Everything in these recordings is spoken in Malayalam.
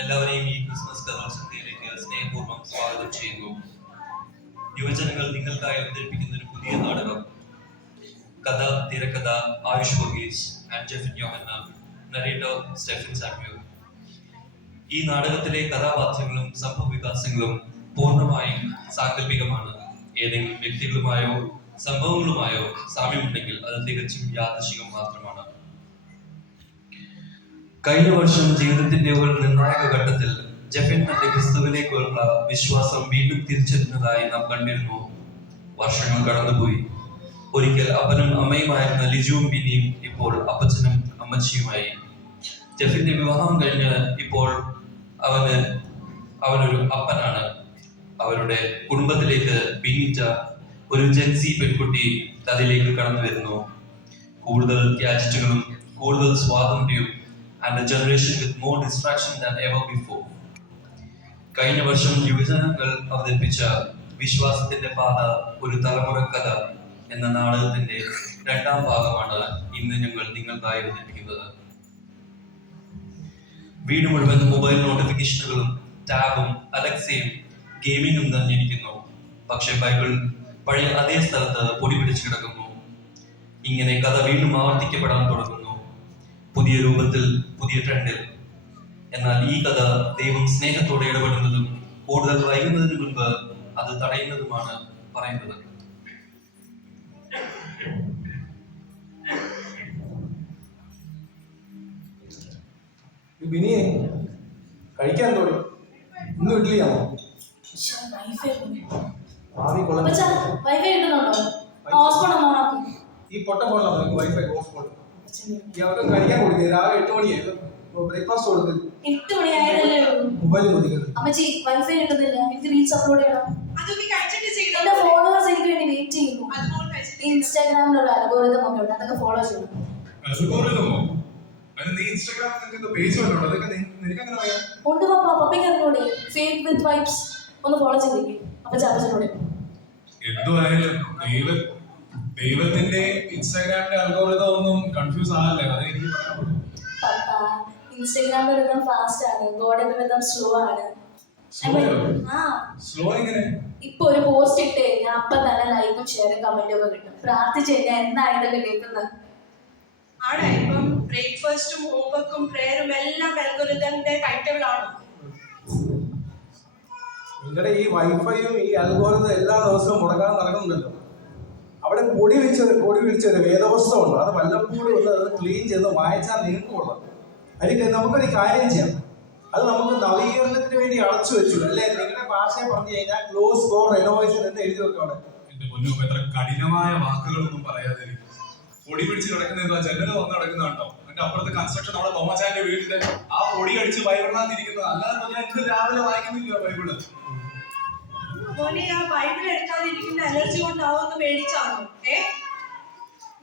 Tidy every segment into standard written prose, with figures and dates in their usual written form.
എല്ലാവരെയും ഈ ക്രിസ്മസ് കലോത്സവത്തിലേക്ക് സ്നേഹപൂർവ്വം സ്വാഗതം ചെയ്യുന്നു. യുവജനങ്ങൾ നിങ്ങൾക്കായി അവതരിപ്പിക്കുന്ന ഒരു പുതിയ നാടകം. കഥ, തിരക്കഥ ആയുഷ് വർഗീസ് ആൻഡ് ജെഫിൻ യോഹന്നാൻ, നരേറ്റർ സ്റ്റെഫൻ സാമ്യൂൽ. ഈ നാടകത്തിലെ കഥാപാത്രങ്ങളും സംഭവ വികാസങ്ങളും പൂർണ്ണമായും സാങ്കല്പികമാണ്. ഏതെങ്കിലും വ്യക്തികളുമായോ സംഭവങ്ങളുമായോ സാമ്യമുണ്ടെങ്കിൽ അത് തികച്ചും യാദൃശികം മാത്രമാണ്. കഴിഞ്ഞ വർഷം ജീവിതത്തിന്റെ ഒരു നിർണായക ഘട്ടത്തിൽ ജെഫിൻ തന്റെ ക്രിസ്തുവിലേക്കുള്ള വിശ്വാസം വീണ്ടും തിരിച്ചറിഞ്ഞതായി നാം കണ്ടിരുന്നു. വർഷങ്ങൾ കടന്നുപോയി. ഒരിക്കൽ അപ്പനും അമ്മയുമായിരുന്ന ലിജുവും ബിനിയും ഇപ്പോൾ അപ്പച്ചനും അമ്മച്ചിയുമായി. ജെഫിന്റെ വിവാഹം കഴിഞ്ഞ് ഇപ്പോൾ അവനൊരു അപ്പനാണ്. അവരുടെ കുടുംബത്തിലേക്ക് ബിനിറ്റ, ഒരു ജെൻസി പെൺകുട്ടി, കഥയിലേക്ക് കടന്നു വരുന്നു. കൂടുതൽ ഗാഡ്ജറ്റുകളും കൂടുതൽ സ്വാതന്ത്ര്യവും and a generation with more distraction than ever before. കഴിഞ്ഞ വർഷം യുവജനങ്ങൾ അവതരിപ്പിച്ച വിശ്വാസത്തിന്റെ പാത, ഒരു തലമുറ കഥ എന്ന നാടകത്തിന്റെ രണ്ടാം ഭാഗമാണ് ഇന്ന് ഞങ്ങൾ നിങ്ങൾക്കായി അവതരിപ്പിക്കുന്നത്. വീട് മുഴുവൻ മൊബൈൽ നോട്ടിഫിക്കേഷനുകളും ടാബും അലക്സയും ഗെയിമിങ്ങും നിറഞ്ഞിരിക്കുന്നു. പക്ഷെ ബൈബിൾ പഴയ അതേ സ്ഥലത്ത് പൊടി പിടിച്ചു കിടക്കുന്നു. ഇങ്ങനെ കഥ വീണ്ടും ആവർത്തിക്കപ്പെടാൻ തുടങ്ങുന്നു, പുതിയ രൂപത്തിൽ, പുതിയ ട്രെൻഡിൽ. എന്നാൽ ഈ കഥ ദൈവം സ്നേഹത്തോടെ ഇടപെടുന്നതും കൂടുതൽ വൈകുന്നതിന് മുൻപ് അത് തടയുന്നതുമാണ് പറയുന്നത്. ബിനിയെ കഴിക്കാൻ തോന്നി. ഇന്ന് വീട്ടിലാണോ? ഈ പൊട്ട ഫോണിലാണ് വൈഫൈ ഹോട്ട്സ്പോട്ട്. അവർക്ക് കഴിക്കാൻ കൊടുക്കുക. രാവിലെ 8 മണിയായിരുന്നു. ബ്രേക്ക്ഫാസ്റ്റ് കൊടുത്ത് 8 മണിയായതല്ലേ ഉള്ളൂ. മൊബൈൽ നോക്കുന്നത്. അമ്മച്ചി വൈഫൈ കിട്ടുന്നില്ല, എനിക്ക് റീൽസ് അപ്ലോഡ് ചെയ്യണം. അതൊക്കെ കഴിച്ചിട്ട് ചെയ്യണം. എന്റെ ഫോളോവേഴ്സ് എനിക്ക് വേണ്ടി വെയിറ്റ് ചെയ്യുന്നു. ഇൻസ്റ്റാഗ്രാമിലുള്ള അൽഗോരിതം ഒക്കെ ഉണ്ട്, അതൊക്കെ ഫോളോ ചെയ്യണം. അൽഗോരിതമോ? നീ ഇൻസ്റ്റാഗ്രാമിൽ പേജ് വല്ലോ? അതൊക്കെ നിനക്ക് എങ്ങനെ അറിയാം? ഉണ്ട് പപ്പ, പപ്പയ്ക്ക് അറിഞ്ഞൂടെ? ഫേക്ക് വിത്ത് വൈബ്സ് ഒന്ന് ഫോളോ ചെയ്തേക്ക്. അപ്പൊ ചാപ്പച്ചനോട് എന്തുവായാലും ദൈവത്തിന്റെ ഇൻസ്റ്റാഗ്രാമിന്റെ അൽഗോരിതം ഒന്നും കൺഫ്യൂസ് ആകല്ലേ. അത് എനിക്ക് പറയാൻ പപ്പ, ഇൻസ്റ്റാഗ്രാമിന്റെ റിതം ഫാസ്റ്റ് ആണ്, ഗോഡിന്റെ റിതം സ്ലോ ആണ്. സ്ലോ എങ്ങനെ? ഇപ്പൊ ഒരു പോസ്റ്റ് ഇട്ട് കഴിഞ്ഞാൽ അപ്പൊ തന്നെ ലൈക്കും ഷെയറും കമന്റും ഒക്കെ കിട്ടും. പ്രാർത്ഥിച്ചു കഴിഞ്ഞാൽ എന്നാ ഇതൊക്കെ കേൾക്കുന്നത്? ആടെ ഇപ്പം ബ്രേക്ക്ഫാസ്റ്റും ഹോംവർക്കും പ്രേയറും എല്ലാം അൽഗോരിതത്തിന്റെ ടൈം ടേബിൾ ആണോ? നിങ്ങളുടെ ഈ വൈഫൈയും ഈ അൽഗോരിതം എല്ലാ ദിവസവും മുടങ്ങാതെ നടക്കുന്നുണ്ടല്ലോ. അവിടെ പൊടി പിടിച്ചൊരു വേദപുസ്തകമുണ്ട്. അത് വല്ലപ്പോഴും ഒന്ന് അത് ക്ലീൻ ചെയ്ത് വായിച്ചാൽ നിങ്ങൾക്ക് കൊള്ളാം. അതിന് നമുക്കൊരു കാര്യം ചെയ്യാം. അത് നമുക്ക് നവീകരണത്തിന് വേണ്ടി അടച്ചു വെച്ചു അല്ലേ? നിങ്ങളുടെ ഭാഷയെ പറഞ്ഞു കഴിഞ്ഞാൽ ക്ലോസ് ഫോർ റെനോവേഷൻ എന്ന് എഴുതി വെക്കും അവിടെ. എന്റെ പൊന്നു, എത്ര കഠിനമായ വാക്കുകളൊന്നും പറയാതെ പൊടി പിടിച്ച് കിടക്കുന്ന ജനല് വന്ന് കിടക്കുന്നുണ്ടോ? എന്റെ അപ്പുറത്തെ കൺസ്ട്രക്ഷൻ നമ്മുടെ തോമച്ചാന്റെ വീടിന്റെ ആ പൊടി അടിച്ച് ബൈബിളിനകത്തിരിക്കുന്നത്. അല്ലാതെ ഞാൻ രാവിലെ വായിക്കുന്നില്ല ബൈബിള്. മോനെ, ആ ബൈബിൾ എടുക്കാതിരിക്കുന്ന അലർജി കൊണ്ടാവുമെന്ന് പേടിച്ചാണോ?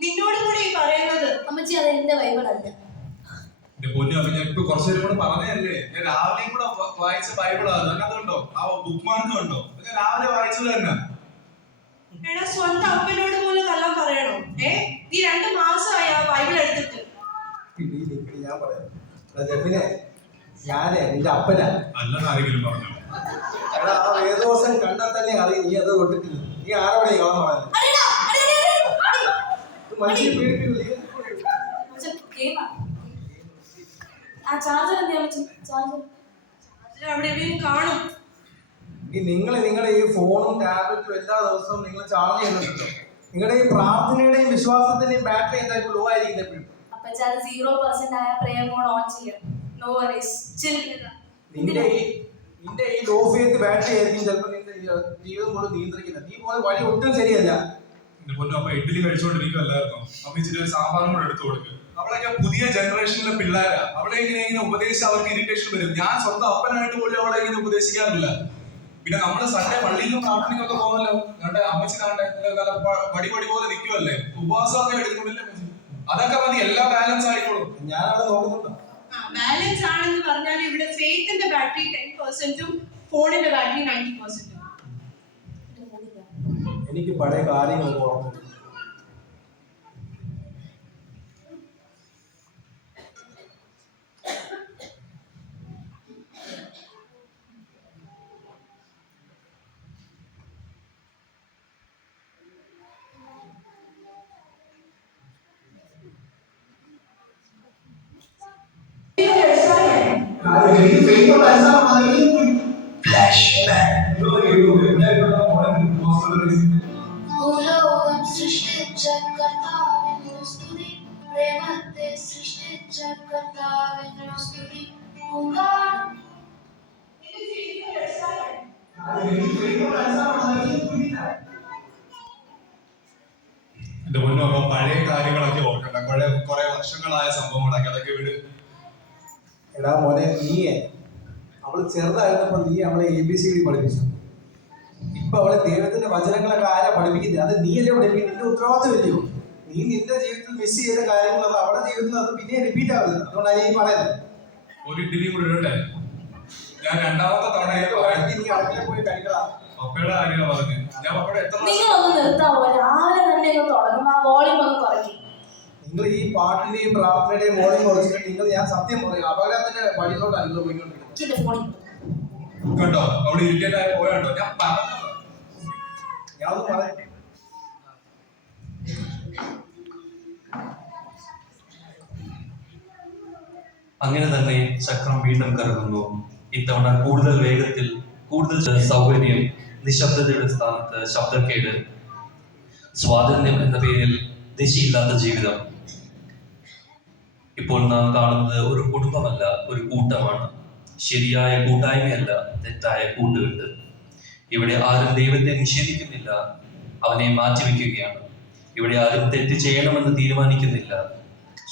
നിന്നോട് കൂടെ ഈ പറയുന്നത്. അമ്മച്ചി, അത് എന്റെ ബൈബിൾ അല്ല. എന്റെ പൊന്നു, അപ്പൊ ഞാൻ ഇപ്പൊ കുറച്ചു നേരം കൂടെ പറഞ്ഞതല്ലേ, ഞാൻ രാവിലെയും കൂടെ വായിച്ച ബൈബിളാണ്. അതിനകത്തുണ്ടോ ആ ബുക്ക് മാർക്ക് ഉണ്ടോ? ഞാൻ രാവിലെ വായിച്ചത് തന്നെ. എടാ, സ്വന്തം അപ്പനോട് പോലും കള്ളം പറയണോ? നീ 2 മാസമായി ആ ബൈബിൾ എടുത്തിട്ട്. ഞാൻ പറയാം, ഞാനേ നിന്റെ അപ്പനാ അല്ലെന്ന് ആരെങ്കിലും പറഞ്ഞു? എടാ, ആ വേദോസം കണ്ടാൽ തന്നെ അറിയാം നീ അത് തൊട്ടിട്ടില്ല. നീ ആരോടെ കള്ളം പറയുന്നത്? മനുഷ്യനെ പേടിപ്പിക്കില്ലേ? അവിടെ എവിടെയും കാണും. നിങ്ങളുടെ ഈ ഫോണും ടാബ്ലറ്റും എല്ലാ ദിവസവും നിങ്ങൾ ചാർജ് ചെയ്യുന്നുണ്ടല്ലോ. നിങ്ങളുടെ ഈ പ്രാർത്ഥനയുടെയും വിശ്വാസത്തിന്റെയും ബാറ്ററി എന്താ ഇപ്പോൾ ലോ ആയിരിക്കുന്നത് എപ്പോഴും? 0% ആയ പ്രേയർ മോഡ് ഓൺ ചെയ്യാം. നോ വറീസ്, ചിൽ. നിന്റെ ഈ ലോ ഫെയ്ത്ത് ബാറ്ററി ആയിരിക്കും ചിലപ്പോൾ നിന്റെ ജീവിതം കൊണ്ട് നിയന്ത്രിക്കുന്നത്. നീ പോലെ വഴി ഒട്ടും ശരിയല്ല. എന്റെ പൊന്നു, അപ്പൊ ഇഡ്ഡലി കഴിച്ചുകൊണ്ടിരിക്കുമല്ലായിരുന്നോ? അമ്മ ഇച്ചിരി ഒരു സാമ്പാറും കൂടെ എടുത്തു കൊടുക്കും. അവളൊക്കെ പുതിയ ജനറേഷനിലെ പിള്ളേരാ. അവളെ ഇങ്ങനെ ഉപദേശിച്ച് അവർക്ക് ഇറിറ്റേഷൻ വരും. ഞാൻ സ്വന്തം അപ്പനായിട്ട് പോലും അവളെ ഇങ്ങനെ ഉപദേശിക്കാറില്ല. പിന്നെ നമ്മള് സൺഡേ പള്ളിയിലും പ്രാർത്ഥനയ്ക്കൊക്കെ പോകുമല്ലോ. ഞങ്ങളുടെ അമ്മച്ചി നല്ല പടി പോലെ നിൽക്കുമല്ലേ, ഉപവാസമൊക്കെ എടുക്കുന്നില്ലേ? അതൊക്കെ മതി, എല്ലാം ബാലൻസ് ആയിക്കോളും. ഞാനവിടെ നോക്കുന്നുണ്ടോ? ബാലൻസ് ആണെന്ന് പറഞ്ഞാൽ ഇവിടെ ഫെയ്ത്തിന്റെ ബാറ്ററി 10%ഉം ഫോണിന്റെ ബാറ്ററി 90%ഉം. എനിക്ക് പഴയ കാര്യങ്ങൾ ഓർമ്മ. ഭൂലോകം സൃഷ്ടിച്ച കർത്താവിനു സ്തുതി, പ്രേമത്തെ സൃഷ്ടിച്ച കർത്താവിനു സ്തുതി. എന്റെ മുന്നോ അപ്പൊ പഴയ കാര്യങ്ങളൊക്കെ ഓർക്കണ്ട, കുറെ വർഷങ്ങളായ സംഭവങ്ങളൊക്കെ അതൊക്കെ വിട്. എടാ മോനെ, നീയെ അവള് ചെറുതായിരുന്നപ്പോ നീ അവളെ ABCD പഠിപ്പിച്ചു. ഇപ്പൊ അവളെ ദൈവത്തിന്റെ വചനങ്ങളൊക്കെ ആരാ പഠിപ്പിക്കുന്നത്? അത് നീയല്ലേ പഠിപ്പിക്കുന്നത്? നിന്റെ ഉത്തരവാദിത്വം ഇല്ലയോ? നീ നിന്റെ ജീവിതത്തിൽ മിസ് ചെയ്ത കാര്യങ്ങൾ അത് അവളുടെ ജീവിതത്തിൽ അത് പിന്നെ റിപ്പീറ്റ് ആവുന്നത്. അതുകൊണ്ടാണ് ഈ പറയുന്നത്. ഒരു ഇഡ്ഡലി കൂടെ ഇടട്ടെ? ഞാൻ രണ്ടാമത്തെ തവണ നീ അടുക്കള പോയി കഴിക്കടാ. പപ്പയുടെ കാര്യമാണ് പറഞ്ഞത്. ഞാൻ പപ്പയുടെ എത്ര നിങ്ങളൊന്ന് നിർത്താവോ? രാവിലെ തന്നെ തുടങ്ങും. ആ വോളിയം ഒന്ന് കുറയ്ക്കും. നിങ്ങൾ ഈ പാട്ടിന്റെയും പ്രാർത്ഥനയുടെയും വോളിയം കുറച്ചിട്ട് നിങ്ങൾ, ഞാൻ സത്യം പറയും, അപകടത്തിന്റെ വഴിയിലോട്ട് അനുഭവിക്കൊണ്ടിരിക്കുന്നത്. ഫോണിൽ കണ്ടോ അവിടെ ഇരിക്കേണ്ട പോയാണ്ടോ? ഞാൻ പറഞ്ഞല്ലോ. ഞാനൊന്നും പറയാം. അങ്ങനെ തന്നെ ചക്രം വീണ്ടും കറങ്ങുന്നു. ഇത്തവണ കൂടുതൽ വേഗത്തിൽ, കൂടുതൽ സൗകര്യം, നിശബ്ദതയുടെ സ്ഥാനത്ത് ശബ്ദക്കേട്, സ്വാതന്ത്ര്യം എന്ന പേരിൽ ദിശയില്ലാത്ത ജീവിതം. ഇപ്പോൾ നാം കാണുന്നത് ഒരു കുടുംബമല്ല, ഒരു കൂട്ടമാണ്. ശരിയായ കൂട്ടായ്മയല്ല, തെറ്റായ കൂട്ടുകെട്ട്. ഇവിടെ ആരും ദൈവത്തെ നിഷേധിക്കുന്നില്ല, അവനെ മാറ്റിവെക്കുകയാണ്. ഇവിടെ ആരും തെറ്റ് ചെയ്യണമെന്ന് തീരുമാനിക്കുന്നില്ല.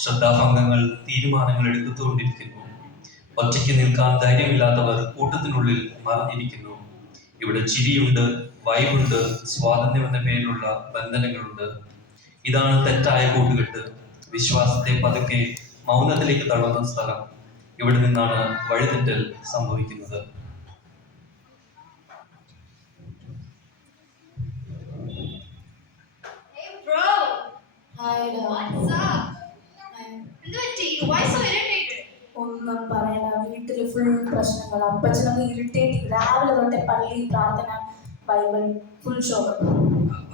ശ്രദ്ധാഭംഗങ്ങൾ, തീരുമാനങ്ങൾ എടുത്തുകൊണ്ടിരിക്കുന്നു. ഒറ്റയ്ക്ക് നിൽക്കാൻ ധൈര്യമില്ലാത്തവർ കൂട്ടത്തിനുള്ളിൽ മറഞ്ഞിരിക്കുന്നു. ഇവിടെ ചിരിയുണ്ട്, വൈബുണ്ട്, സ്വാതന്ത്ര്യം എന്ന പേരിലുള്ള ബന്ധനങ്ങളുണ്ട്. ഇതാണ് തെറ്റായ കൂട്ടുകെട്ട്. വിശ്വാസത്തെ പതുക്കെ മൗനത്തിലേക്ക് തള്ളുന്ന സ്ഥലം. ഇവിടെ നിന്നാണ് വഴിതെറ്റൽ സംഭവിക്കുന്നത്. Hey bro, what's up? Why so irritated? ഒന്നും പറയണ്ട, വീട്ടില് ഫുൾ പ്രശ്നങ്ങൾ. അപ്പച്ചനൊക്കെ ഇറിറ്റേറ്റ്. രാവിലെ തൊട്ടേ പള്ളി, പ്രാർത്ഥന, ബൈബിൾ, ഫുൾ ഷോക്ക്.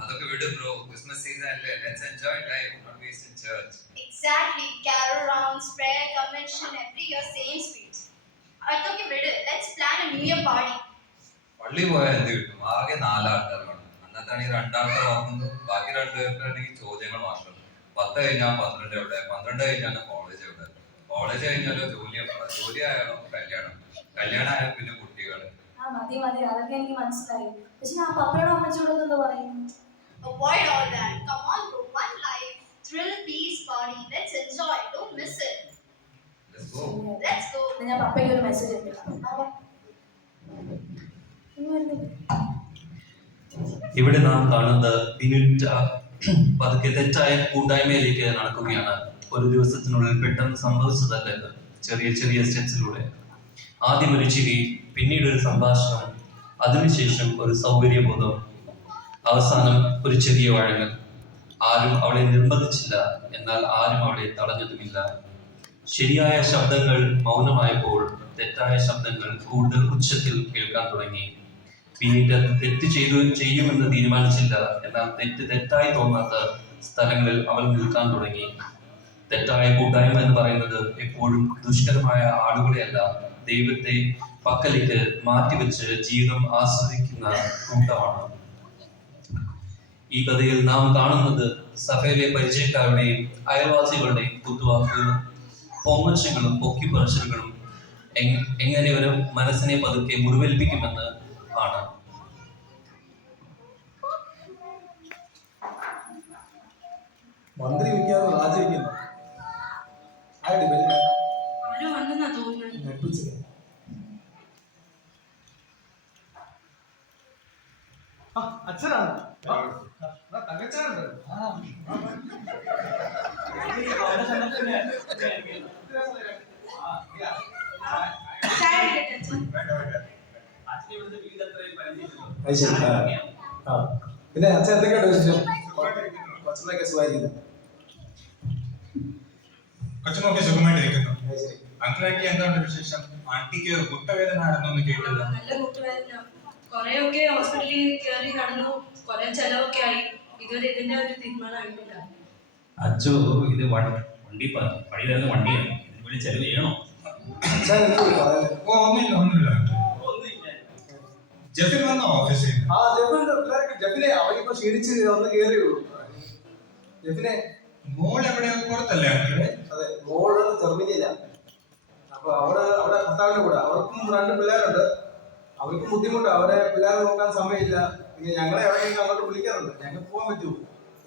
അതൊക്കെ വിട് ബ്രോ, ക്രിസ്മസ് സീസൺ അല്ലേ. Let's enjoy life, not waste in church. Exactly, carol rounds, prayer, convention, every year same speech. അതൊക്കെ വിട്, let's plan a new year party. പള്ളി പോയാൽ എന്ത് കിട്ടും? ആകെ 4 ആൾക്കാർ വേണം. അന്നത്താണെങ്കിൽ 2 ആൾക്കാർ ഉറങ്ങുന്നു, ബാക്കി 2 പേർക്കാണെങ്കിൽ ചോദ്യങ്ങൾ മാത്രം. 10 കഴിഞ്ഞാൽ 12 എവിടെ, 12 കഴിഞ്ഞാൽ കോളേജ് എവിടെ, കോളേജ് കഴിഞ്ഞാലോ ജോലി ആയാലോ കല്യാണം, കല്യാണം ആയാലും പിന്നെ കുട്ടികൾ. മതി മതി, അതൊക്കെ എനിക്ക് മനസ്സിലായി. പക്ഷെ ഞാൻ പപ്പയോടും അമ്മച്ചോടും എന്താ പറയും? Avoid all that. Come on bro, one life, thrill, peace, party. Let's enjoy, don't miss it. Let's go. Let's go. ഞാൻ പപ്പയ്ക്ക് ഒരു മെസ്സേജ് എടുത്തില്ല. ഇവിടെ നാം കാണുന്നത് ബിനുറ്റ പതുക്കെ തെറ്റായ കൂട്ടായ്മയിലേക്ക് നടക്കുകയാണ്. ഒരു ദിവസത്തിനുള്ളിൽ പെട്ടെന്ന് സംഭവിച്ചതല്ല ഇത്. ചെറിയ ചെറിയ സ്റ്റെപ്സിലൂടെ. ആദ്യം ഒരു ചിരി, പിന്നീട് ഒരു സംഭാഷണം, അതിനുശേഷം ഒരു സൗകര്യബോധം, അവസാനം ഒരു ചെറിയ വഴങ്ങൽ. ആരും അവളെ നിർബന്ധിച്ചില്ല, എന്നാൽ ആരും അവളെ തടഞ്ഞതുമില്ല. ശരിയായ ശബ്ദങ്ങൾ മൗനമായപ്പോൾ തെറ്റായ ശബ്ദങ്ങൾ കൂടുതൽ ഉച്ചത്തിൽ കേൾക്കാൻ തുടങ്ങി. പിന്നീട് തെറ്റ് ചെയ്യുമെന്ന് തീരുമാനിച്ചില്ല, എന്നാൽ തെറ്റായി തോന്നാത്ത സ്ഥലങ്ങളിൽ അവൾ നിൽക്കാൻ തുടങ്ങി. തെറ്റായ കൂട്ടായ്മ എന്ന് പറയുന്നത് എപ്പോഴും ദുഷ്കരമായ ആളുകളെയല്ല, ദൈവത്തെ പക്കലേക്ക് മാറ്റിവെച്ച് ജീവിതം ആസ്വദിക്കുന്ന കൂട്ടമാണ്. ഈ കഥയിൽ നാം കാണുന്നത് സഭയിലെ പരിചയക്കാരുടെയും അയൽവാസികളുടെയും കുത്തുവാക്കുകളും പോമച്ചകളും പൊക്കിപ്പറച്ചിലുകളും എങ്ങനെ ഒരു മനസ്സിനെ പതുക്കെ മുറിവേൽപ്പിക്കുമെന്ന് ആണ്. മന്ത്രി മിക്കവാറും രാജിവെക്കുന്നു. ആരോ വന്നെന്നാ തോന്നുന്നത്. അച്ഛനാണ് തങ്കച്ചാനുണ്ട്. ചായ എടുക്കട്ടെ അച്ഛൻ? പിന്നെ അച്ഛൻ എന്തൊക്കെയാണ് വിശേഷം? അച്ഛനൊക്കെ സുഖമായിരിക്കുന്നു. കൊച്ചുമൊക്കെ സുഖമായിട്ടിരിക്കുന്നു. അങ്കിളാക്കി എന്താണ് വിശേഷം? ആന്റിക്ക് മുട്ടവേദന ആണെന്നൊന്ന് കേട്ടല്ലോ. നല്ല മുട്ടുവേദന. കൊറേയൊക്കെ ഹോസ്പിറ്റലിൽ കയറി നടന്നു, കൊറേ ചെലവൊക്കെ ആയി. ഇതുവരെ ഇതിന്റെ ഒരു തീരുമാനമായിട്ടില്ല. അച്ഛോ, ഇത് വണ്ടി പണിയിലായിരുന്ന വണ്ടിയാണ്, ഇതിന് വേണ്ടി ചെലവ് ചെയ്യണോ? അച്ഛൻ എനിക്ക് പറയാൻ ഓ ഒന്നുമില്ല ജെഫിൻ വന്നോ ഓഫീസിൽ? ആ ജെഫിന്റെ പിള്ളേരൊക്കെ ജെഫിനെ അവനിപ്പോ ക്ഷീണിച്ച് ഒന്ന് കയറിയുള്ളൂ. ജെഫിനെ മോൾ എവിടെ പുറത്തല്ലേ അങ്കിള്? അതെ, മോള് ജർമ്മനിയിലാണ്. അപ്പൊ അവിടെ ഭർത്താവിന്റെ കൂടെ അവർക്കും 2 പിള്ളേരുണ്ട്. അവർക്കും ബുദ്ധിമുട്ട്, അവരെ പിള്ളേരെ നോക്കാൻ സമയമില്ല. പിന്നെ ഞങ്ങളെ എവിടെയെങ്കിലും അങ്ങോട്ട് വിളിക്കാറുണ്ട്. ഞങ്ങൾക്ക് പോകാൻ പറ്റൂ.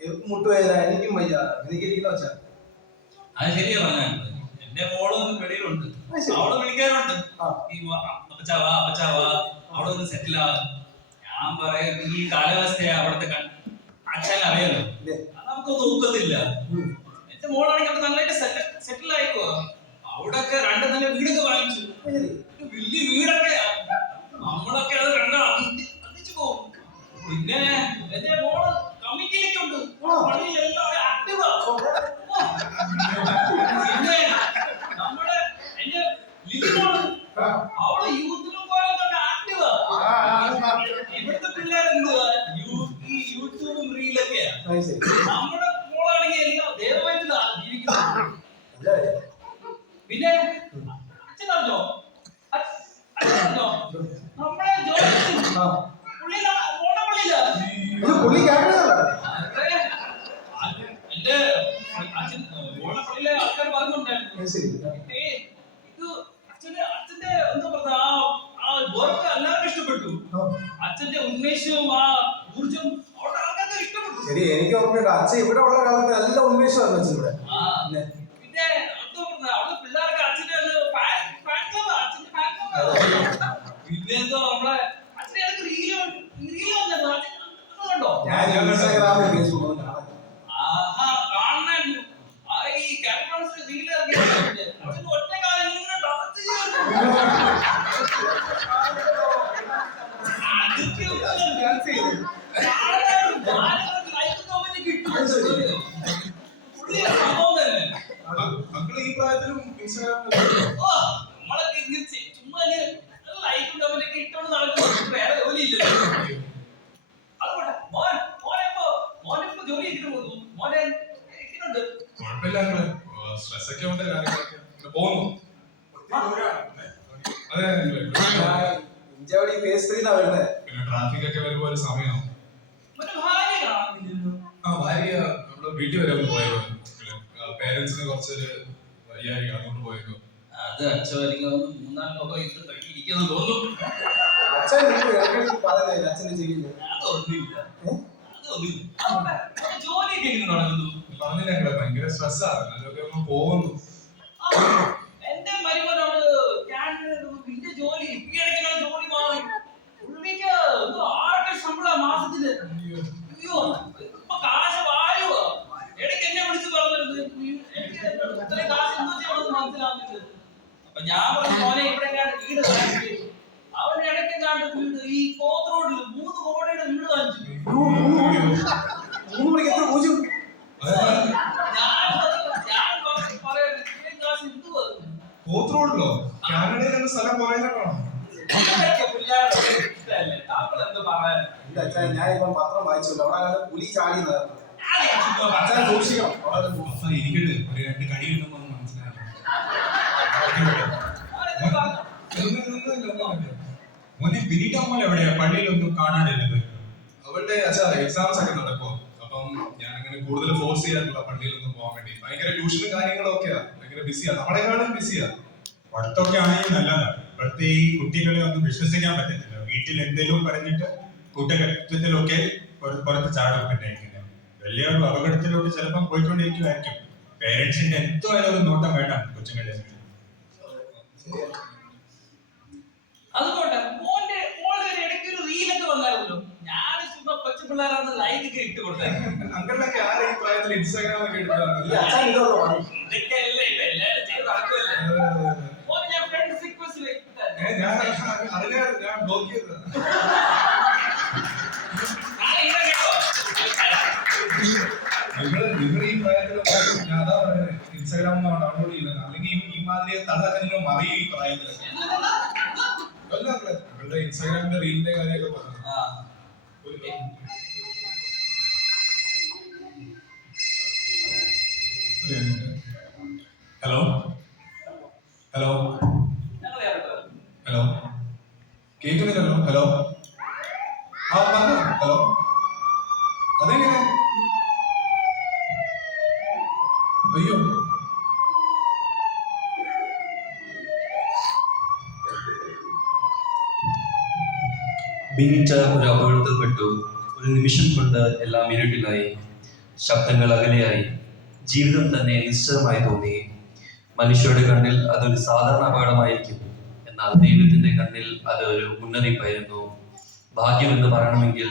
എനിക്കും മുട്ടുവേദന, എനിക്കും വയ്യ. എനിക്ക് ഇരിക്കുന്ന വെച്ചാൽ അത് ശരിയാ പറഞ്ഞത്. എന്റെ മോളും വെളിയിലുണ്ട്, അവള് വിളിക്കാറുണ്ട്. ഈ അപ്പച്ചാവാ അവിടെ ഒന്ന് സെറ്റിൽ ആവാൻ. ഞാൻ പറയാം ഈ കാലാവസ്ഥയാ അവിടുത്തെ അച്ഛൻ അറിയാലോ, അത് നമുക്കൊന്നും ഒക്കത്തില്ല. എന്റെ മോളാണെങ്കിൽ അവിടെ നല്ലതായിട്ട് സെറ്റിൽ ആയിക്കോ. അവിടൊക്കെ 2 നല്ല വീടൊക്കെ വാങ്ങിച്ചു, വലിയ വീടൊക്കെ. നമ്മളൊക്കെ അത് അന്തിച്ചു പോകും. പിന്നെ എന്റെ മോള് കമ്മിറ്റിയിലൊക്കെ ഉണ്ട്, പള്ളിയിലെല്ലാം ആക്റ്റീവാ. പിന്നെ നമ്മുടെ എന്റെ ലിലിമോള്, അവള് യൂത്തിലും പോലൊക്കെ ആക്റ്റീവാ. ഇവിടുത്തെ പിള്ളേരെന്തുവാ ഈ യൂട്യൂബും റീലൊക്കെയാ. നമ്മുടെ മോളാണെങ്കിൽ എല്ലാം ദേവമായിട്ടാ ജീവിക്കുന്നത്. പിന്നെ അച്ഛനോ നമ്മളെ ജോലി എന്റെ അച്ഛൻ ഓണപ്പള്ളിയിലെ ആൾക്കാർ പറഞ്ഞിട്ടുണ്ടായിരുന്നു. ഇത് അച്ഛന്റെ എന്താ പറഞ്ഞ ആ വർക്ക് എല്ലാവർക്കും ഇഷ്ടപ്പെട്ടു. അച്ഛന്റെ ഉന്മേഷവും ആ ഊർജവും അവിടെ ആൾക്കാർക്ക് ഇഷ്ടപ്പെട്ടു. ശരി, എനിക്ക് ഓർമ്മയുണ്ട് അച്ഛൻ ഇവിടെ ഉള്ള കാലത്ത് നല്ല ഉന്മേഷമാണ് അച്ഛൻ ഇവിടെ. പിന്നെ എന്താ പറഞ്ഞ അവിടെ പിള്ളേർക്ക് അച്ഛന്റെ ഫാൻ ക്ലബാ, അച്ഛന്റെ ഫാൻ ക്ലബാ. പിന്നെ എന്തോ നമ്മളെ അച്ഛനെ ഇടയ്ക്ക് റീല് വന്നിരുന്നു. അച്ഛൻ കണ്ടോ? ഞാൻ ഇൻസ്റ്റാഗ്രാമിൽ ഫേസ്ബുക്കിൽ കാണാം. ആഹാ, കാണാൻ ഈ ക്യാപ്റ്റൻസ് റീല് ഇറങ്ങിയിട്ടുണ്ട്. അച്ഛൻ ഒറ്റ കാലം ഇങ്ങനെ ഡാൻസ് ചെയ്യുന്നു. അങ്കിള് ഈ പ്രായത്തിലും ഇൻസ്റ്റാഗ്രാമിൽ നമ്മളൊക്കെ ഇങ്ങനെ ചുമ്മാ ലൈക്കും കമന്റൊക്കെ ഇട്ടോണ്ട് നടക്കും. വേറെ ജോലിയില്ലല്ലോ. അതുകൊണ്ടാ മോനിപ്പോ ജോലി പോകുന്നു. മോനെ എങ്ങനെയുണ്ട്? കുഴപ്പമില്ല അങ്കിള്, സ്ട്രെസ് ഒക്കെ ഉണ്ട്, കാര്യങ്ങളൊക്കെ പോകുന്നു. അതെ ഇഞ്ചവടി ഫേസ് 3 എന്നാ വരുന്നത്. പിന്നെ ട്രാഫിക് ഒക്കെ വരുമ്പോ ഒരു സമയമാവും. ഭാര്യ കാണുന്നില്ലല്ലോ. ഭാര്യ നമ്മള് വീട്ടിൽ വരെ ഒന്ന് പോയേക്കോ. പേരൻസിന് കുറച്ചൊരു വയ്യായി, അങ്ങോട്ട് പോയേക്കോ. അത് അച്ഛൻ 3-4 ലോകം ഇത് കഴിഞ്ഞിരിക്കുന്നു തോന്നുന്നു. അച്ഛൻ പറയുന്നില്ല അച്ഛന്റെ ജീവിതം. അതൊന്നുമില്ല. ജോലിയൊക്കെ എങ്ങനെ നടക്കുന്നു? പറഞ്ഞില്ല അങ്കിളെ, ഭയങ്കര സ്ട്രെസ്സാണ്. അതൊക്കെ ഒന്ന് പോകുന്നു. എന്റെ മരുമോനോട് പിന്നെ ജോലി ഇടയ്ക്ക് ജോലി മാറി. പുള്ളിക്ക് 6 ശമ്പള മാസത്തില്. അയ്യോ, ഇപ്പൊ കാശ് വാഴുവോ. ഇടയ്ക്ക് എന്നെ വിളിച്ച് പറഞ്ഞത് എനിക്ക് ഇത്രയും കാശ് എന്തോ ചെയ്യണമെന്ന് മനസ്സിലാവുന്നില്ല. അപ്പൊ ഞാൻ പറഞ്ഞു മോനെ ഇവിടെ വീട് വാങ്ങിച്ചു. അവന്റെ ഇടയ്ക്ക് വീട് ഈ കോത്ത് റോഡിൽ 3 കോടിയുടെ വീട് വാങ്ങിച്ചു. എത്ര പൂജ്യം പോത്രോഡിലോ? കാനഡയിൽ എന്ന സ്ഥലം പോയാലോ? ഞാനിപ്പം പത്രം വായിച്ചല്ലോ, അവിടെ പുലി ചാടി അച്ഛൻ സൂക്ഷിക്കണം. ഇരിക്കട്ടെ, ഒരു 2 കടി കിട്ടുമ്പോ മനസ്സിലായി. മോനെ ബിനിറ്റ മോൾ എവിടെയാ? പള്ളിയിലൊന്നും കാണാനില്ലത്. അവളുടെ എക്സാംസ് ഒക്കെ നടക്കുമോ? അപ്പം ഞാൻ അങ്ങനെ കൂടുതൽ ഫോഴ്സ് ചെയ്യാറില്ല പള്ളിയിലൊന്നും പോകാൻ വേണ്ടി. ഭയങ്കര ട്യൂഷനും കാര്യങ്ങളും ഒക്കെയാ, ഭയങ്കര ബിസിയാ, നമ്മളെക്കാളും ബിസിയാ. പഠിത്തമൊക്കെ ആണെങ്കിൽ നല്ലതാണ്. ഇപ്പോഴത്തെ ഈ കുട്ടികളെ ഒന്നും വിശ്വസിക്കാൻ പറ്റത്തില്ല. വീട്ടിൽ എന്തെങ്കിലും പറഞ്ഞിട്ട് കൂട്ടകൃത്യത്തിലൊക്കെ പുറത്ത് ചാടും. പിന്നെ ഇങ്ങനെ വലിയൊരു അപകടത്തിലോട്ട് ചിലപ്പം പോയിക്കൊണ്ടിരിക്കുമായിരിക്കും. പേരൻസിന്റെ എന്തായാലും ഒരു നോട്ടം വേണം കൊച്ചുങ്ങളെ. അതുകൊണ്ട് മോളുടെ ഇടയ്ക്ക് ഒരു റീലൊക്കെ വന്നായിരുന്നല്ലോ. ഞാൻ ചുമ്മാ കൊച്ചു പിള്ളേരാന്ന് ലൈക്ക് ഒക്കെ ഇട്ട് കൊടുത്തായിരുന്നു. അങ്കിളിനൊക്കെ ആരെ ഈ പ്രായത്തിൽ ഇൻസ്റ്റാഗ്രാം ഒക്കെ ഇതൊക്കെ അല്ലേ ഇപ്പൊ എല്ലാവരും ചെയ്ത് നടക്കുമല്ലേ. മോനെ ഞാൻ ഫ്രണ്ട്സ് റിക്വസ്റ്റ് ഞാൻ ബ്ലോക്ക് ചെയ്തത്. നിങ്ങൾ ഈ പ്രായത്തിൽ ഞാൻ അതാ പറയുന്നത്, ഇൻസ്റ്റാഗ്രാം ഡൗൺലോഡ് ചെയ്യുന്നത്. അല്ലെങ്കിൽ ഈ മാതിരി തള്ളൊക്കെ നിങ്ങൾ മറിയും ഈ പ്രായത്തിൽ. അല്ല നിങ്ങളുടെ ഇൻസ്റ്റാഗ്രാമിന്റെ റീലിന്റെ കാര്യമൊക്കെ പറഞ്ഞു. ഹലോ ഹലോ കേൾക്കുന്നില്ലല്ലോ. ഹലോ, ആ പറഞ്ഞോ. ഹലോ, അതെങ്ങനെ? അയ്യോ, ബീനിറ്റ ഒരു അപകടത്തിൽപ്പെട്ടു. ഒരു നിമിഷം കൊണ്ട് എല്ലാം ഇരുട്ടിലായി. ശബ്ദങ്ങൾ അകലെയായി. ജീവിതം തന്നെ നിശ്ചലമായി തോന്നി. മനുഷ്യരുടെ കണ്ണിൽ അതൊരു സാധാരണ അപകടമായിരിക്കും. എന്നാൽ ദൈവത്തിന്റെ കണ്ണിൽ അത് ഒരു മുന്നറിയിപ്പായിരുന്നു. ഭാഗ്യം എന്ന് പറയണമെങ്കിൽ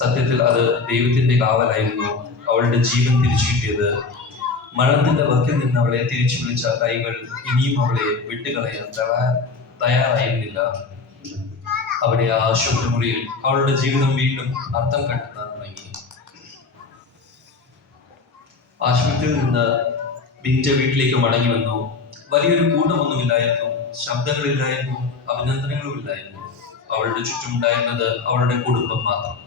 സത്യത്തിൽ അത് ദൈവത്തിന്റെ കാവലായിരുന്നു അവളുടെ ജീവൻ തിരിച്ചു കിട്ടിയത്. മരണത്തിന്റെ വക്കിൽ നിന്ന് അവളെ തിരിച്ചു വിളിച്ച കൈകൾ ഇനിയും അവളെ വിട്ടുകളയാൻ തയ്യാറായിരുന്നില്ല. അവിടെ ആ ആശുപത്രിമുറിയിൽ അവളുടെ ജീവിതം വീണ്ടും അർത്ഥം കണ്ടെത്താൻ തുടങ്ങി. ആശുപത്രിയിൽ നിന്ന് ബിനിറ്റ വീട്ടിലേക്ക് മടങ്ങി വന്നു. വലിയൊരു കൂട്ടമൊന്നുമില്ലായിരുന്നു. ശബ്ദങ്ങളില്ലായിരുന്നു, അഭിനന്ദനങ്ങളും ഇല്ലായിരുന്നു. അവളുടെ ചുറ്റുമുണ്ടായിരുന്നത് അവളുടെ കുടുംബം മാത്രം.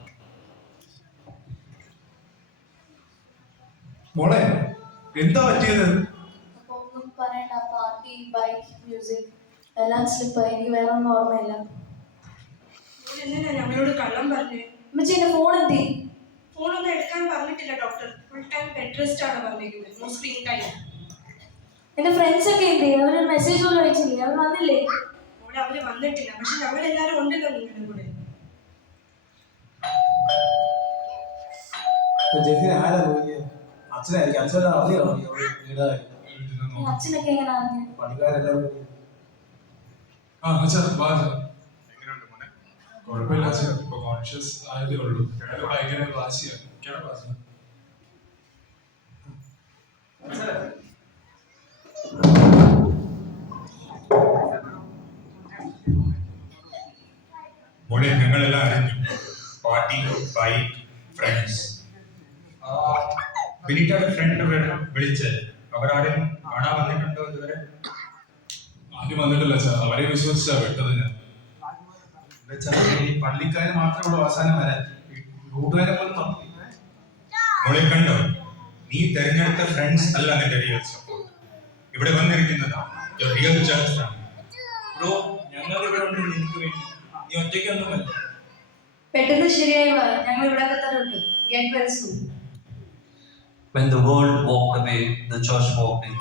മോളെ, എന്താ പറ്റിയത്? അപ്പൊ ഒന്നും പറയണ്ട, പാർട്ടി, ബൈക്ക്, മ്യൂസിക് എല്ലാം സ്ലിപ്പായി. എനിക്ക് വേറെ ഒന്നും ഓർമ്മയില്ല. എന്തിനാ ഞങ്ങളോട് കള്ളം പറഞ്ഞേ? അമ്മച്ചി എന്റെ ഫോൺ എന്തി? ഫോണൊന്നും എടുക്കാൻ പറഞ്ഞിട്ടില്ല doctor. Full time bed rest ആണ് പറഞ്ഞിരിക്കുന്നത്. No screen time. എന്റെ ഫ്രണ്ട്സ് ഒക്കെ എന്തി? അവരൊരു മെസ്സേജ് പോലും അയച്ചില്ലേ? അവർ വന്നില്ലേ? അവിടെ അവര് വന്നിട്ടില്ല. പക്ഷെ ഞങ്ങളെല്ലാരും ഉണ്ടല്ലോ നിങ്ങളുടെ കൂടെ. ജെഫിനെ ആരാ നോക്കിയത്? അച്ഛനായിരിക്കും. അച്ഛനെ അറിയാം അച്ഛനൊക്കെ എങ്ങനെ അറിഞ്ഞു? പണിക്കാരെല്ലാവരും. ആ അച്ഛാ, വാ അച്ഛാ. എങ്ങനെയുണ്ട് മോനെ? കുഴപ്പമില്ല അച്ഛാ, ഇപ്പൊ കോൺഷ്യസ് ആയതേ ഉള്ളൂ. ഭയങ്കര വാശിയാണ്. മോളെ, ഞങ്ങളെല്ലാം അറിഞ്ഞു. Party, bike, friends. ബിനിറ്റയുടെ ഫ്രണ്ട് വിളിച്ച് അവരാരും കാണാൻ വന്നിട്ടുണ്ടോ ഇതുവരെ? ആരും വന്നിട്ടില്ല അച്ഛാ. അവരെ വിശ്വസിച്ചാ വിട്ടത് ഞാൻ. ഈ പള്ളിക്കാര് മാത്രമേ ഉള്ളൂ അവസാനം വരാൻ. കൂട്ടുകാരെ പോലും തപ്പി. മോളെ കണ്ടോ? നീ തെരഞ്ഞെടുത്ത ഫ്രണ്ട്സ് അല്ല നിന്റെ റിയൽ സപ്പോർട്ട്. ഇവിടെ വന്നിരിക്കുന്നത് റിയൽ ചർച്ച് ആണ്. ബ്രോ, ഞങ്ങൾ ഇവിടെ ഉണ്ട് നിനക്ക് വേണ്ടി. നീ ഒറ്റയ്ക്കൊന്നുമല്ല. പെട്ടെന്ന് ശരിയായി വാ. ഞങ്ങൾ ഇവിടെ തന്നെ ഉണ്ട്. Get well soon. When the world walked away, the church walked in.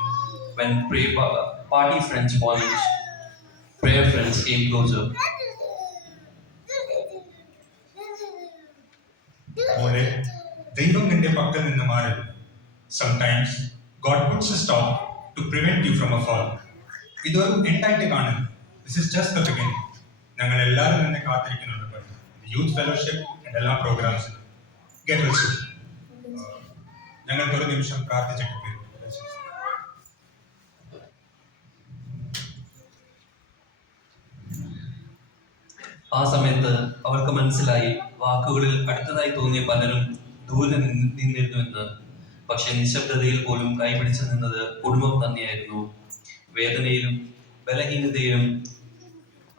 When party friends vanished, prayer friends came closer. മോളെ, ദൈവം നിന്റെ പക്കൽ നിന്ന് മാറില്ല. Sometimes God puts a stop to prevent you from a fall. ഇതൊരു എൻഡായിട്ട് കാണുന്നു. This is just the beginning. ഞങ്ങൾ എല്ലാവരും നിന്നെ കാത്തിരിക്കുന്നുണ്ട്. യൂത്ത് ഫെലോഷിപ്പ് എല്ലാ പ്രോഗ്രാംസിലും ഗെറ്റ് വെൽ സൂൺ. ഞങ്ങൾക്ക് ഒരു നിമിഷം പ്രാർത്ഥിച്ചിട്ട് വരും. ആ സമയത്ത് അവൾക്ക് മനസ്സിലായി വാക്കുകളിൽ അടുത്തതായി തോന്നിയ പലരും ദൂരെ നിന്നിരുന്നുവെന്ന്. പക്ഷെ നിശബ്ദതയിൽ പോലും കൈപിടിച്ചു നിന്നത് കുടുംബം തന്നെയായിരുന്നു. വേദനയിലും ബലഹീനതയിലും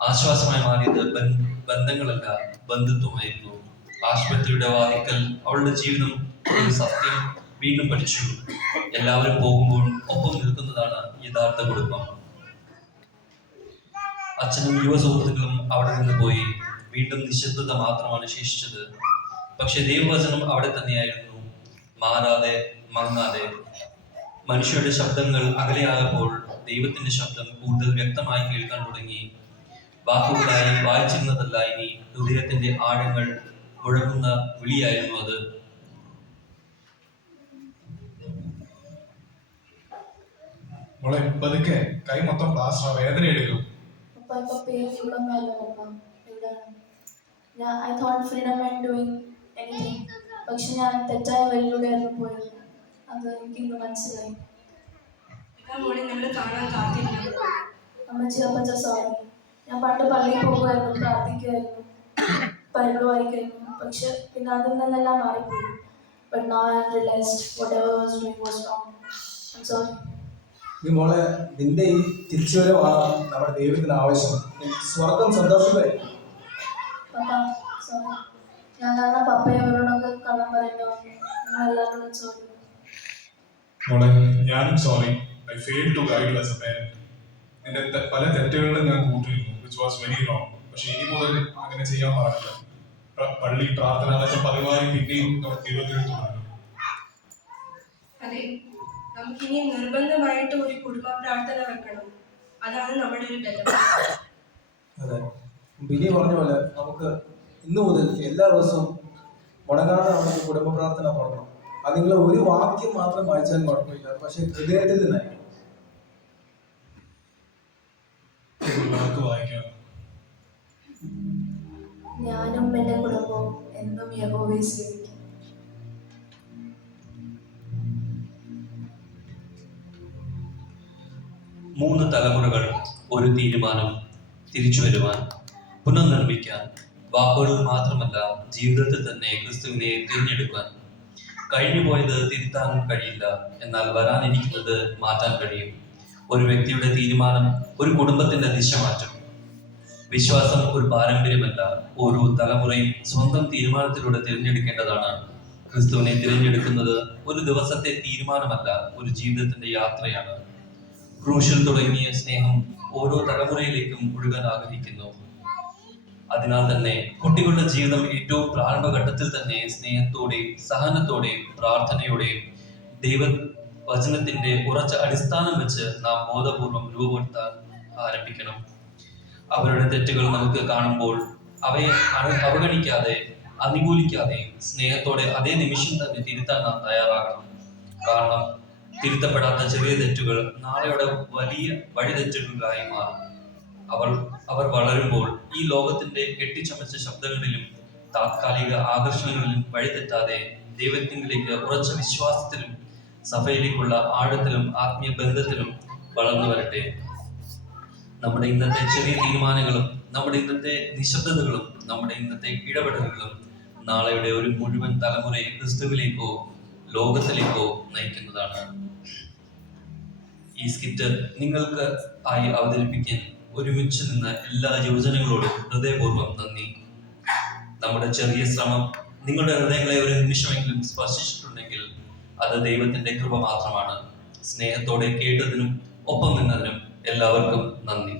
ആശ്വാസമായി മാറിയത് ബന്ധങ്ങളല്ല, ബന്ധുത്വമായിരുന്നു. ആശുപത്രിയുടെ വാതിക്കൽ അവളുടെ ജീവിതം ഒരു സത്യം വീണ്ടും പഠിച്ചു. എല്ലാവരും പോകുമ്പോൾ ഒപ്പം നിൽക്കുന്നതാണ് യഥാർത്ഥ കുടുംബം. അച്ഛനും യുവസുഹൃത്തുക്കളും അവിടെ നിന്ന് പോയി. വീണ്ടും നിശബ്ദത മാത്രമാണ് ശേഷിച്ചത്. പക്ഷെ ദൈവവചനം അവിടെ തന്നെയായിരുന്നു, മാറാതെ മങ്ങാതെ. മനുഷ്യരുടെ ശബ്ദങ്ങൾ അകലെയായപ്പോൾ ദൈവത്തിന്റെ ശബ്ദം കൂടുതൽ വ്യക്തമായി കേൾക്കാൻ തുടങ്ങി. വാക്കുകളായി വായിച്ചിരുന്നതല്ല, ഇനി ഹൃദയത്തിന്റെ ആഴങ്ങൾ മുഴങ്ങുന്ന വിളിയായിരുന്നു അത്. മോളെ, പതുക്കെ. കൈ മൊത്തം പ്ലാസ്റ്റർ. വേദന എടുക്കും. ഇപ്പൊ പേര് ഇവിടെ I thought freedom and doing anything. പക്ഷെ ഞാൻ തെറ്റായ വഴിയിലൂടെയായിരുന്നു പോയത്. അത് എനിക്ക് ഇന്ന് മനസ്സിലായി. മോളെ, ഞങ്ങൾ കാണാൻ കാത്തിരിക്കുന്നു. അമ്മച്ചി, അപ്പച്ച സോറി. ഞാൻ പണ്ട് പള്ളിയിൽ പോകുമായിരുന്നു, പ്രാർത്ഥിക്കുമായിരുന്നു, ബൈബിൾ വായിക്കുമായിരുന്നു. പക്ഷെ പിന്നെ അതിൽ നിന്നെല്ലാം മാറിപ്പോയി. But now I have realized whatever I was doing was wrong. I'm sorry. ഈ മോളെ, നിന്റെ ഈ തിരിച്ചുവരവാണ് നമ്മുടെ ദൈവത്തിന് ആവശ്യം. സ്വർഗം സന്തോഷമായി. പപ്പ സോറി. ഞാൻ കാരണം പപ്പയോരോടൊക്കെ കള്ളം പറയേണ്ടി വന്നു. നിങ്ങളെല്ലാവരോടും സോറി. മോളെ, ഞാനും sorry. I failed to guide you as a parent. നിന്റെ പല തെറ്റുകളിലും ഞാൻ കൂട്ടിയിരുന്നു, which was very wrong. പക്ഷെ ഇനി മുതൽ അങ്ങനെ ചെയ്യാൻ പാടില്ല. പള്ളി പ്രാർത്ഥന അതൊക്കെ പതിവായി പിന്നെയും നമുക്ക് തിരുവനന്തപുരത്ത്. അതെ, നമുക്കിനി നിർബന്ധമായിട്ട് ഒരു കുടുംബ പ്രാർത്ഥന വെക്കണം. അതാണ് നമ്മുടെ ഒരു ബലം. അതെ, ബിനി പറഞ്ഞ പോലെ നമുക്ക് ഇന്നു മുതൽ എല്ലാ ദിവസവും മുടങ്ങാതെ നമുക്ക് കുടുംബ പ്രാർത്ഥന തുടങ്ങണം. അത് നിങ്ങൾ ഒരു വാക്യം മാത്രം വായിച്ചാൽ കുഴപ്പമില്ല, പക്ഷെ ഹൃദയത്തിൽ നിന്നായിരിക്കും. വാക്ക് വായിക്കാം. ഞാനും എൻ്റെ കുടുംബവും എന്നും യഹോവയെ സേവിക്കും. മൂന്ന് തലമുറകൾ ഒരു തീരുമാനം തിരിച്ചു വരുവാൻ, പുനർനിർമ്മിക്കാൻ, വാക്കുകളിൽ മാത്രമല്ല ജീവിതത്തിൽ തന്നെ ക്രിസ്തുവിനെ തിരഞ്ഞെടുക്കാൻ. കഴിഞ്ഞുപോയത് തിരുത്താൻ കഴിയില്ല, എന്നാൽ വരാനിരിക്കുന്നത് മാറ്റാൻ കഴിയും. ഒരു വ്യക്തിയുടെ തീരുമാനം ഒരു കുടുംബത്തിന്റെ ദിശ മാറ്റും. വിശ്വാസം ഒരു പാരമ്പര്യമല്ല, ഓരോ തലമുറയും സ്വന്തം തീരുമാനത്തിലൂടെ തിരഞ്ഞെടുക്കേണ്ടതാണ്. ക്രിസ്തുവിനെ തിരഞ്ഞെടുക്കുന്നത് ഒരു ദിവസത്തെ തീരുമാനമല്ല, ഒരു ജീവിതത്തിന്റെ യാത്രയാണ്. ക്രൂശിൽ തുടങ്ങിയ സ്നേഹം ഓരോ തലമുറയിലേക്കും ഒഴുകാൻ ആഗ്രഹിക്കുന്നു. അതിനാൽ തന്നെ കുട്ടികളുടെ ജീവിതം ഏറ്റവും പ്രാരംഭഘട്ടത്തിൽ തന്നെ സ്നേഹത്തോടെയും സഹനത്തോടെയും പ്രാർത്ഥനയോടെയും ദൈവ വചനത്തിന്റെ ഉറച്ച അടിസ്ഥാനം വെച്ച് നാം ബോധപൂർവം രൂപപ്പെടുത്താൻ ആരംഭിക്കണം. അവരുടെ തെറ്റുകൾ നമുക്ക് കാണുമ്പോൾ അവയെ അവഗണിക്കാതെ അനുകൂലിക്കാതെ സ്നേഹത്തോടെ അതേ നിമിഷം തന്നെ തിരുത്താൻ നാം തയ്യാറാകണം. കാരണം തിരുത്തപ്പെടാത്ത ചെറിയ തെറ്റുകൾ നാളെയുടെ വലിയ വഴിതെറ്റുകളായി മാറും. അവർ വളരുമ്പോൾ ഈ ലോകത്തിന്റെ കെട്ടിച്ചമച്ച ശബ്ദങ്ങളിലും താത്കാലിക ആകർഷണങ്ങളിലും വഴിതെറ്റാതെ ദൈവത്തിലേക്ക് ഉറച്ച വിശ്വാസത്തിലും സഭയിലേക്കുള്ള ആഴത്തിലും ആത്മീയ ബന്ധത്തിലും വളർന്നു വരട്ടെ. നമ്മുടെ ഇന്നത്തെ ചെറിയ തീരുമാനങ്ങളും നമ്മുടെ ഇന്നത്തെ നിശബ്ദതകളും നമ്മുടെ ഇന്നത്തെ ഇടപെടലുകളും നാളെയുടെ ഒരു മുഴുവൻ തലമുറയെ ക്രിസ്തുവിലേക്കോ ലോകത്തിലേക്കോ നയിക്കുന്നതാണ്. ഈ സ്കിറ്റ് നിങ്ങൾക്ക് ആയി അവതരിപ്പിക്കാൻ ഒരുമിച്ച് നിന്ന എല്ലാ യുവജനങ്ങളോടും ഹൃദയപൂർവ്വം നന്ദി. നമ്മുടെ ചെറിയ ശ്രമം നിങ്ങളുടെ ഹൃദയങ്ങളെ ഒരു നിമിഷമെങ്കിലും സ്പർശിച്ചിട്ടുണ്ടെങ്കിൽ അത് ദൈവത്തിന്റെ കൃപ മാത്രമാണ്. സ്നേഹത്തോടെ കേട്ടതിനും ഒപ്പം നിന്നതിനും എല്ലാവർക്കും നന്ദി.